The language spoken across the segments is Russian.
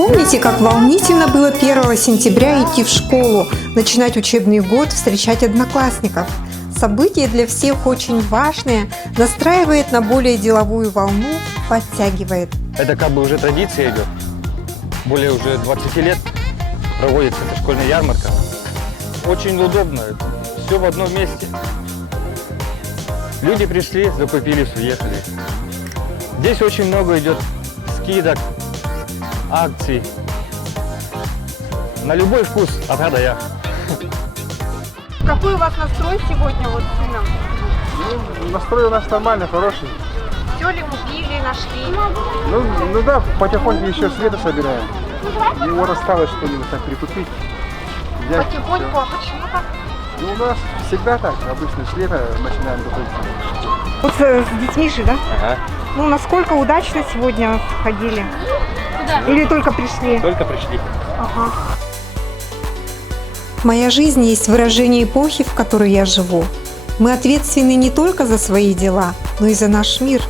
Помните, как волнительно было 1 сентября идти в школу, начинать учебный год, встречать одноклассников? Событие для всех очень важное, настраивает на более деловую волну, подтягивает. Это как бы уже традиция идет. Более уже 20 лет проводится эта школьная ярмарка. Очень удобно, все в одном месте. Люди пришли, закупили, уехали. Здесь очень много идет скидок, акций. На любой вкус от А до Я. Какой у вас настрой сегодня вот с сыном? Ну, настрой у нас нормальный, хороший. Все ли купили, нашли? Ну да, потихоньку еще света собираем. Его осталось что-нибудь так прикупить. Взять, Потихоньку, всё. а почему так? Ну, у нас всегда так, обычно с лета начинаем готовиться. Вот с детьми же, да? Ага. Ну, насколько удачно сегодня ходили? Или только пришли? Только пришли. Ага. Моя жизнь есть выражение эпохи, в которой я живу. Мы ответственны не только за свои дела, но и за наш мир,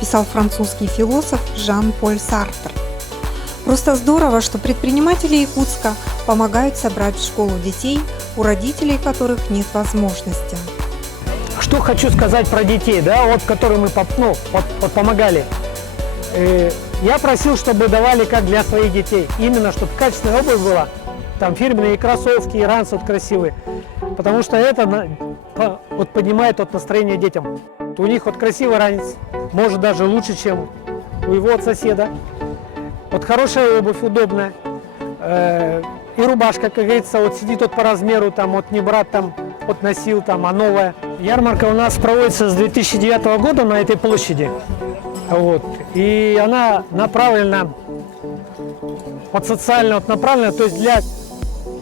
писал французский философ Жан-Поль Сартр. Просто здорово, что предприниматели Якутска помогают собрать в школу детей, у родителей которых нет возможности. Что хочу сказать про детей, да, вот, которым мы помогали. Я просил, чтобы давали как для своих детей. Именно, чтобы качественная обувь была. Там фирменные кроссовки, и ранцы вот красивые. Потому что это вот поднимает вот настроение детям. У них вот красивый ранец, может даже лучше, чем у его от соседа. Вот хорошая обувь, удобная. И рубашка, как говорится, вот сидит вот по размеру, там вот не брат там вот носил, там, а новая. Ярмарка у нас проводится с 2009 года на этой площади. Вот. И она направлена, вот социально вот направлена, то есть для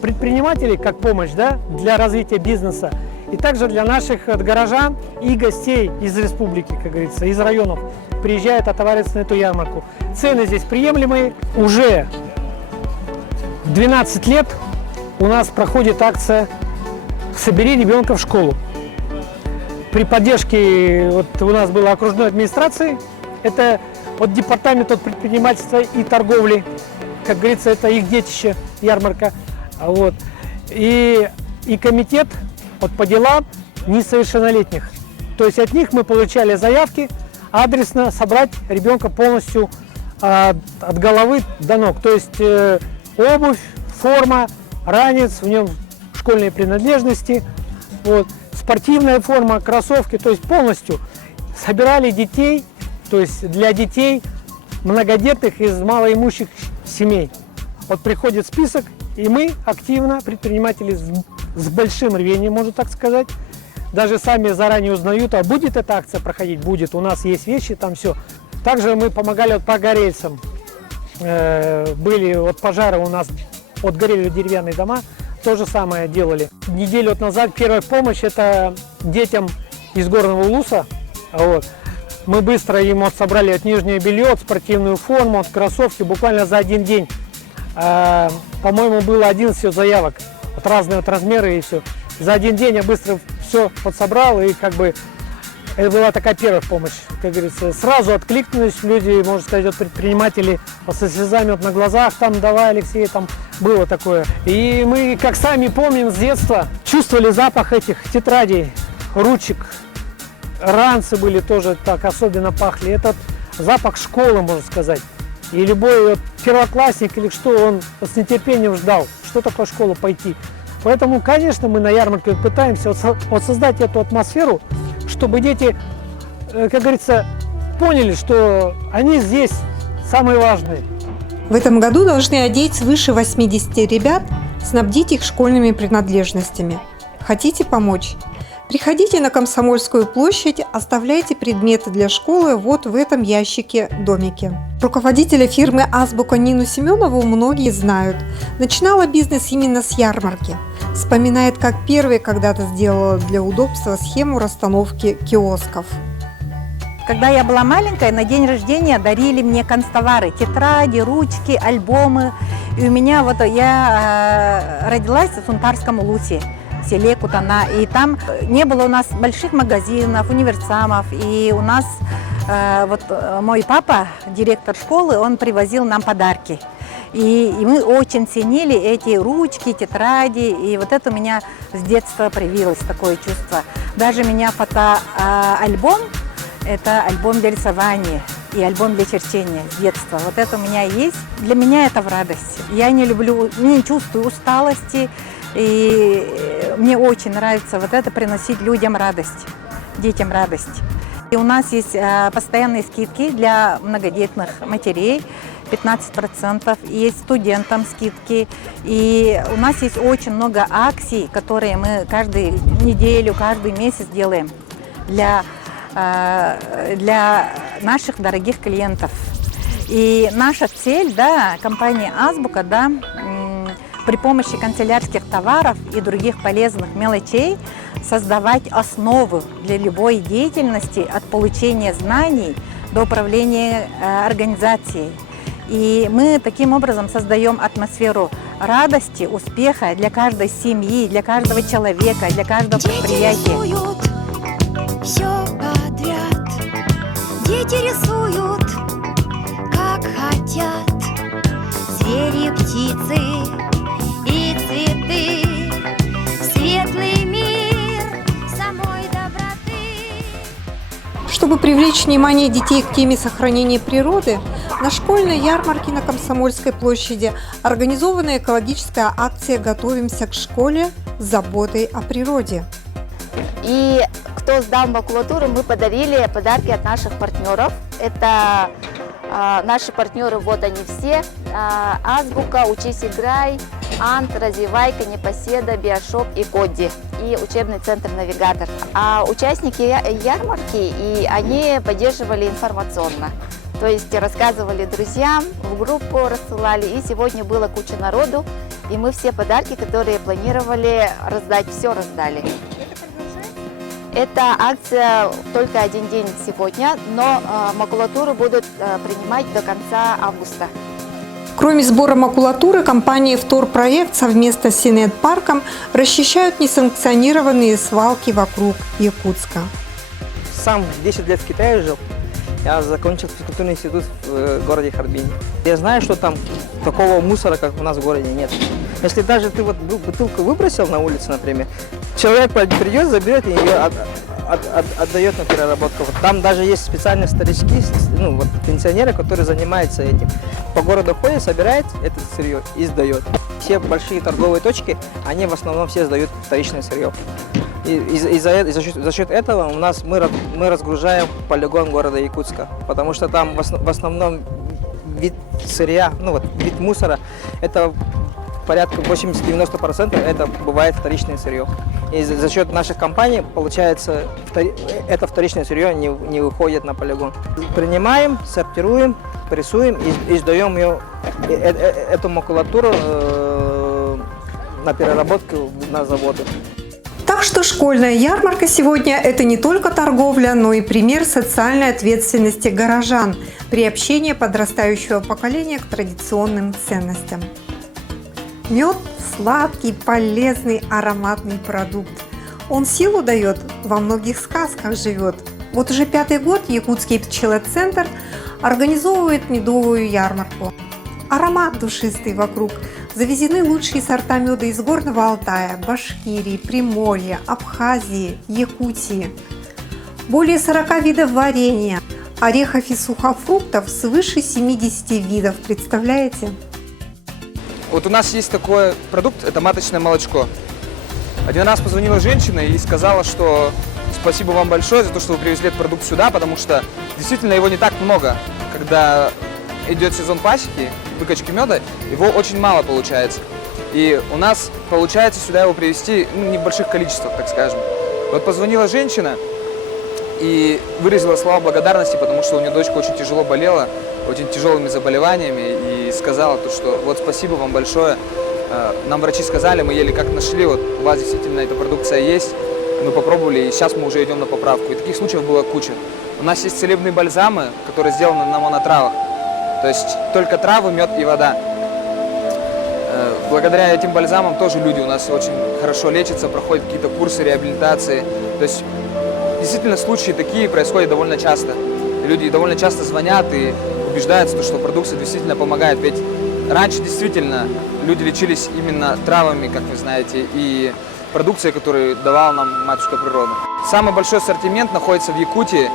предпринимателей как помощь, да, для развития бизнеса. И также для наших горожан и гостей из республики, как говорится, из районов, приезжают отовариться на эту ярмарку. Цены здесь приемлемые. Уже 12 лет у нас проходит акция «Собери ребенка в школу». При поддержке вот у нас была окружной администрации, это вот департамент от предпринимательства и торговли, как говорится, это их детище, ярмарка. Вот. И комитет вот по делам несовершеннолетних. То есть от них мы получали заявки адресно собрать ребенка полностью от головы до ног. То есть обувь, форма, ранец, в нем школьные принадлежности, вот, спортивная форма, кроссовки, то есть полностью собирали детей, то есть для детей многодетных из малоимущих семей. Вот приходит список, и мы активно, предприниматели с большим рвением, можно так сказать, даже сами заранее узнают, а будет эта акция проходить, будет, у нас есть вещи, там все. Также мы помогали вот погорельцам, были вот пожары у нас, вот горели деревянные дома, то же самое делали. Неделю вот назад первая помощь это детям из Горного Улуса. Вот. Мы быстро им вот собрали от нижнее белье, от спортивную форму, от кроссовки буквально за один день. По-моему, было 11 заявок, вот разные вот размеры и все. За один день я быстро все вот собрал, и как бы это была такая первая помощь, как говорится. Сразу откликнулись люди, можно сказать, вот предприниматели вот со слезами вот на глазах, там давай, Алексей, там было такое. И мы, как сами помним с детства, чувствовали запах этих тетрадей, ручек, ранцы были тоже так, особенно пахли. Этот запах школы, можно сказать. И любой вот первоклассник или что, он с нетерпением ждал, что такое в школу пойти. Поэтому, конечно, мы на ярмарке пытаемся вот создать эту атмосферу, чтобы дети, как говорится, поняли, что они здесь самые важные. В этом году должны одеть свыше 80 ребят, снабдить их школьными принадлежностями. Хотите помочь? Приходите на Комсомольскую площадь, оставляйте предметы для школы вот в этом ящике-домике. Руководителя фирмы «Азбука» Нину Семенову многие знают. Начинала бизнес именно с ярмарки. Вспоминает, как первой когда-то сделала для удобства схему расстановки киосков. Когда я была маленькая, на день рождения дарили мне канцтовары, тетради, ручки, альбомы. И у меня вот я родилась в Сунтарском Улусе, в селе Кутана. И там не было у нас больших магазинов, универсамов. И у нас вот мой папа, директор школы, он привозил нам подарки. И мы очень ценили эти ручки, тетради, и вот это у меня с детства привилось, такое чувство. Даже у меня фотоальбом, это альбом для рисования и альбом для черчения с детства. Вот это у меня есть. Для меня это в радость. Я не чувствую усталости, и мне очень нравится вот это приносить людям радость, детям радость. И у нас есть постоянные скидки для многодетных матерей, 15%, есть студентам скидки. И у нас есть очень много акций, которые мы каждую неделю, каждый месяц делаем для наших дорогих клиентов. И наша цель, да, компании «Азбука», да, при помощи канцелярских товаров и других полезных мелочей создавать основу для любой деятельности от получения знаний до управления организацией. И мы таким образом создаем атмосферу радости, успеха для каждой семьи, для каждого человека, для каждого предприятия. Все подряд. Дети рисуют, как хотят. Звери, птицы и цветы. Светлый мир самой доброты. Чтобы привлечь внимание детей к теме сохранения природы, на школьной ярмарке на Комсомольской площади организована экологическая акция «Готовимся к школе с заботой о природе». И кто сдал макулатуру, мы подарили подарки от наших партнеров. Это наши партнеры, вот они все. Азбука, Учись, играй, Ант, Развивайка, Непоседа, Биошоп и Кодди. И учебный центр «Навигатор». А участники ярмарки, и они поддерживали информационно. То есть рассказывали друзьям, в группу рассылали. И сегодня была куча народу. И мы все подарки, которые планировали раздать, все раздали. Эта акция только один день сегодня, но макулатуру будут принимать до конца августа. Кроме сбора макулатуры, компания «Вторпроект» совместно с Синет-парком расчищают несанкционированные свалки вокруг Якутска. Сам 10 лет в Китае жил. Я закончил физкультурный институт в городе Харбине. Я знаю, что там такого мусора, как у нас в городе, нет. Если даже ты вот бутылку выбросил на улице, например, человек придет, заберет и ее отдает на переработку. Вот там даже есть специальные старички, ну, вот, пенсионеры, которые занимаются этим. По городу ходят, собирает это сырье и сдает. Все большие торговые точки, они в основном все сдают вторичное сырье. И за счет этого у нас мы разгружаем полигон города Якутска, потому что там в основном вид сырья, ну вот вид мусора, это порядка 80-90% это бывает вторичное сырье. И за счет наших компаний, получается, это вторичное сырье не выходит на полигон. Принимаем, сортируем, прессуем и сдаем эту макулатуру на переработку на заводы. Так что школьная ярмарка сегодня – это не только торговля, но и пример социальной ответственности горожан, приобщения подрастающего поколения к традиционным ценностям. Мед – сладкий, полезный, ароматный продукт. Он силу дает, во многих сказках живет. Вот уже 5-й год Якутский пчелоцентр организовывает медовую ярмарку. Аромат душистый вокруг. Завезены лучшие сорта меда из Горного Алтая, Башкирии, Приморья, Абхазии, Якутии. Более 40 видов варенья, орехов и сухофруктов свыше 70 видов. Представляете? Вот у нас есть такой продукт, это маточное молочко. Один раз позвонила женщина и сказала, что спасибо вам большое за то, что вы привезли этот продукт сюда, потому что действительно его не так много. Когда идет сезон пасеки, выкачки меда, его очень мало получается. И у нас получается сюда его привезти в небольших количествах, так скажем. Вот позвонила женщина и выразила слова благодарности, потому что у нее дочка очень тяжело болела, очень тяжелыми заболеваниями, и сказала, что вот спасибо вам большое. Нам врачи сказали, мы еле как нашли, вот у вас действительно эта продукция есть, мы попробовали, и сейчас мы уже идем на поправку. И таких случаев было куча. У нас есть целебные бальзамы, которые сделаны на монотравах. То есть только травы, мед и вода. Благодаря этим бальзамам тоже люди у нас очень хорошо лечатся, проходят какие-то курсы реабилитации. То есть действительно случаи такие происходят довольно часто. Люди довольно часто звонят и убеждаются, что продукция действительно помогает. Ведь раньше действительно люди лечились именно травами, как вы знаете, и продукцией, которую давала нам матушка природа. Самый большой ассортимент находится в Якутии.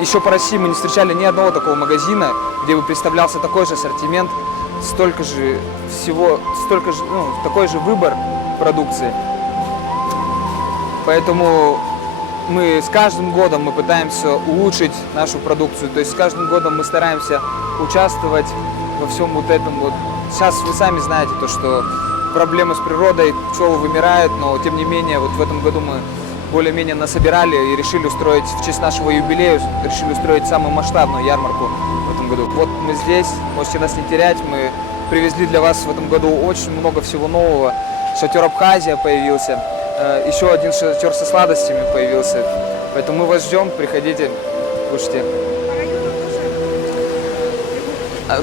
Еще по России мы не встречали ни одного такого магазина, где бы представлялся такой же ассортимент, столько же всего, такой же выбор продукции. Поэтому мы с каждым годом мы пытаемся улучшить нашу продукцию, то есть с каждым годом мы стараемся участвовать во всем вот этом вот. Сейчас вы сами знаете то, что проблемы с природой, пчелы вымирают, но тем не менее вот в этом году мы более-менее насобирали и решили устроить в честь нашего юбилея, решили устроить самую масштабную ярмарку в этом году. Вот мы здесь, можете нас не терять, мы привезли для вас в этом году очень много всего нового. Шатер Абхазия появился. Еще один шатер со сладостями появился. Поэтому мы вас ждем, приходите, кушайте.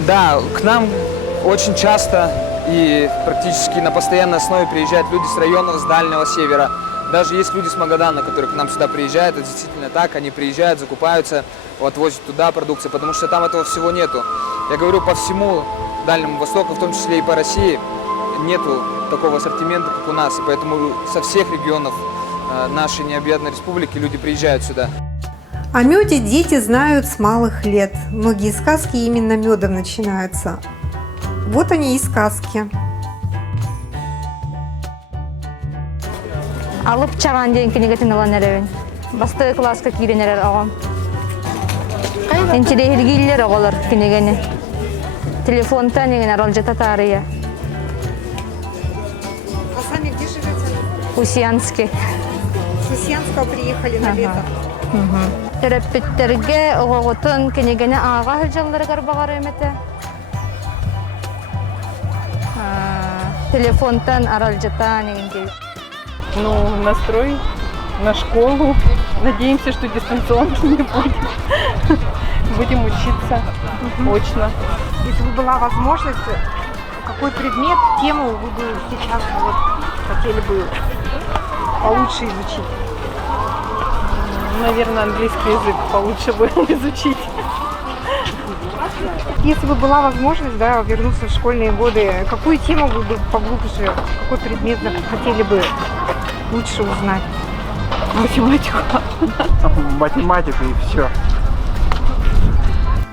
Да, к нам очень часто и практически на постоянной основе приезжают люди с районов, с Дальнего Севера. Даже есть люди с Магадана, которые к нам сюда приезжают, это действительно так, они приезжают, закупаются, отвозят туда продукцию, потому что там этого всего нету. Я говорю, по всему Дальнему Востоку, в том числе и по России, нету такого ассортимента, как у нас, и поэтому со всех регионов нашей необъятной республики люди приезжают сюда. О меде дети знают с малых лет. Многие сказки именно медом начинаются. Вот они и сказки. Алып чаган ден кенегетин алан эребин. Басты класска киренер агам. Энчиле хилгиллер агалар кенегени. Телефонтан деген арал жата тарыя. А сами где живете? Усиянске. С Усьянска приехали на лето. Терапеттерге оготун кенегени ага хылжаллары карбагар эмете. Телефонтан арал жата деген. Ну, настрой на школу. Надеемся, что дистанционки не будет. Будем учиться очно. Если бы была возможность, какой предмет, тему вы бы сейчас вот хотели бы получше изучить? Наверное, английский язык получше бы изучить. Если бы была возможность, да, вернуться в школьные годы, какую тему вы бы поглубже, какой предмет хотели бы лучше узнать? Математику. Математика и все.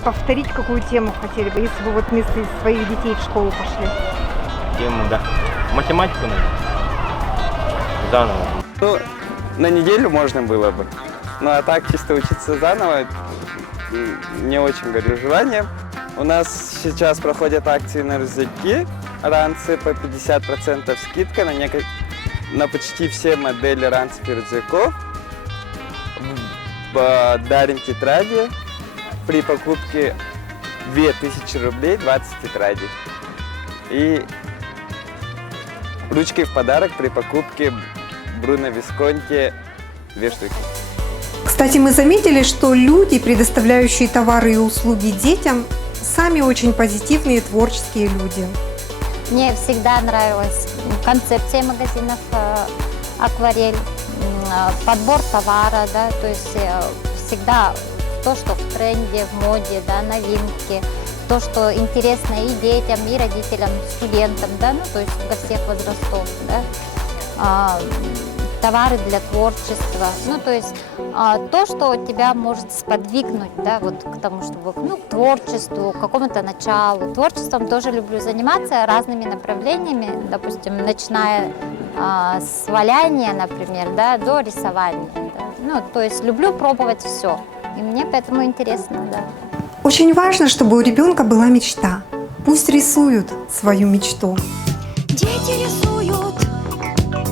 Повторить какую тему хотели бы, если бы вот вместо своих детей в школу пошли? Тему, да. Математику, наверное. Заново. Ну, на неделю можно было бы. Ну, а так чисто учиться заново не очень горю желанием. У нас сейчас проходят акции на рюкзаки, ранцы по 50% скидка на почти все модели ранцев и рюкзаков. Дарим тетради. При покупке 2000 рублей 20 тетрадей. И ручки в подарок при покупке Бруно Висконти 2 штуки. Кстати, мы заметили, что люди, предоставляющие товары и услуги детям, сами очень позитивные и творческие люди. Мне всегда нравилась концепция магазинов «Акварель», подбор товара, да, то есть всегда то, что в тренде, в моде, да, новинки, то, что интересно и детям, и родителям, студентам, да, ну, то есть для всех возрастов, да. Товары для творчества, ну, то есть то, что тебя может сподвигнуть, да, вот к тому, чтобы, ну, к творчеству, к какому-то началу. Творчеством тоже люблю заниматься разными направлениями, допустим, начиная с валяния, например, да, до рисования, да. Ну, то есть люблю пробовать все, и мне поэтому интересно, да. Очень важно, чтобы у ребенка была мечта. Пусть рисуют свою мечту. Дети рисуют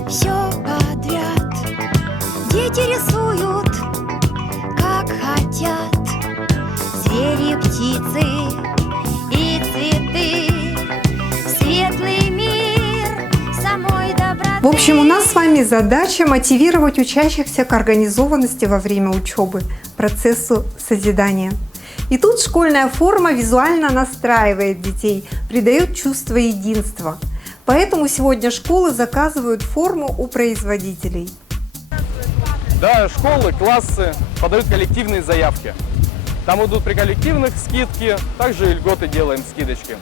все подряд. Дети рисуют, как хотят. Звери, птицы и цветы. Светлый мир самой доброты. В общем, у нас с вами задача мотивировать учащихся к организованности во время учебы, процессу созидания. И тут школьная форма визуально настраивает детей, придает чувство единства. Поэтому сегодня школы заказывают форму у производителей. Да, школы, классы подают коллективные заявки. Там идут при коллективных скидки, также и льготы делаем скидочки.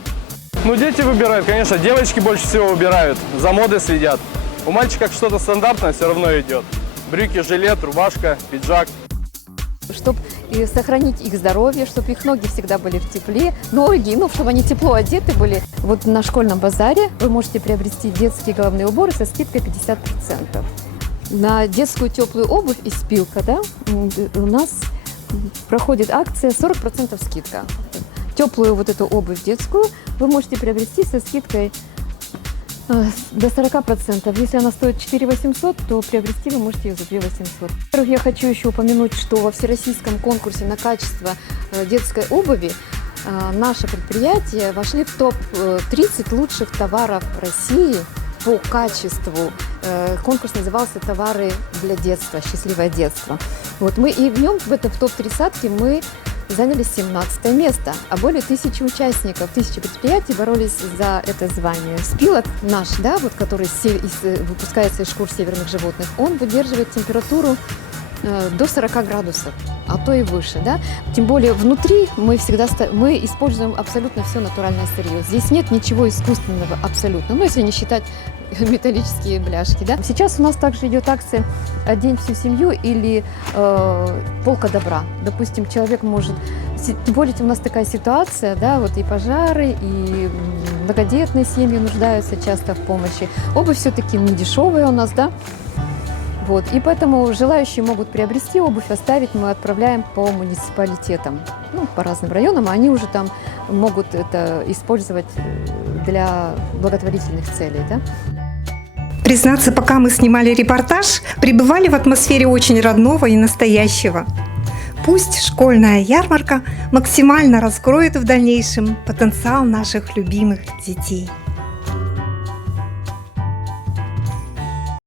Ну, дети выбирают, конечно, девочки больше всего выбирают, за модой следят. У мальчиков что-то стандартное все равно идет. Брюки, жилет, рубашка, пиджак. Чтобы сохранить их здоровье, чтобы их ноги всегда были в тепле, ноги, чтобы они тепло одеты были. Вот на школьном базаре вы можете приобрести детские головные уборы со скидкой 50%. На детскую теплую обувь из Пилка, да, у нас проходит акция 40% скидка. Теплую вот эту обувь детскую вы можете приобрести со скидкой до 40%. Если она стоит 4 800, то приобрести вы можете ее за 2 800. Во-первых, я хочу еще упомянуть, что во всероссийском конкурсе на качество детской обуви наше предприятие вошли в топ-30 лучших товаров России по качеству. Конкурс назывался «Товары для детства. Счастливое детство». Вот мы и в нем, в топ-30 мы заняли 17 место, а более 1000 участников, 1000 предприятий боролись за это звание. Спилок наш, да, вот, который выпускается из шкур северных животных, он выдерживает температуру до 40 градусов, а то и выше, да. Тем более внутри мы используем абсолютно все натуральное сырье. Здесь нет ничего искусственного абсолютно, если не считать металлические бляшки, да. Сейчас у нас также идет акция «Одень всю семью» или «Полка добра». Допустим, человек может, тем более у нас такая ситуация, да, вот и пожары, и многодетные семьи нуждаются часто в помощи. Обувь все-таки не дешевая у нас, да. Вот, и поэтому желающие могут приобрести обувь, оставить, мы отправляем по муниципалитетам, по разным районам, они уже там могут это использовать для благотворительных целей. Да? Признаться, пока мы снимали репортаж, пребывали в атмосфере очень родного и настоящего. Пусть школьная ярмарка максимально раскроет в дальнейшем потенциал наших любимых детей.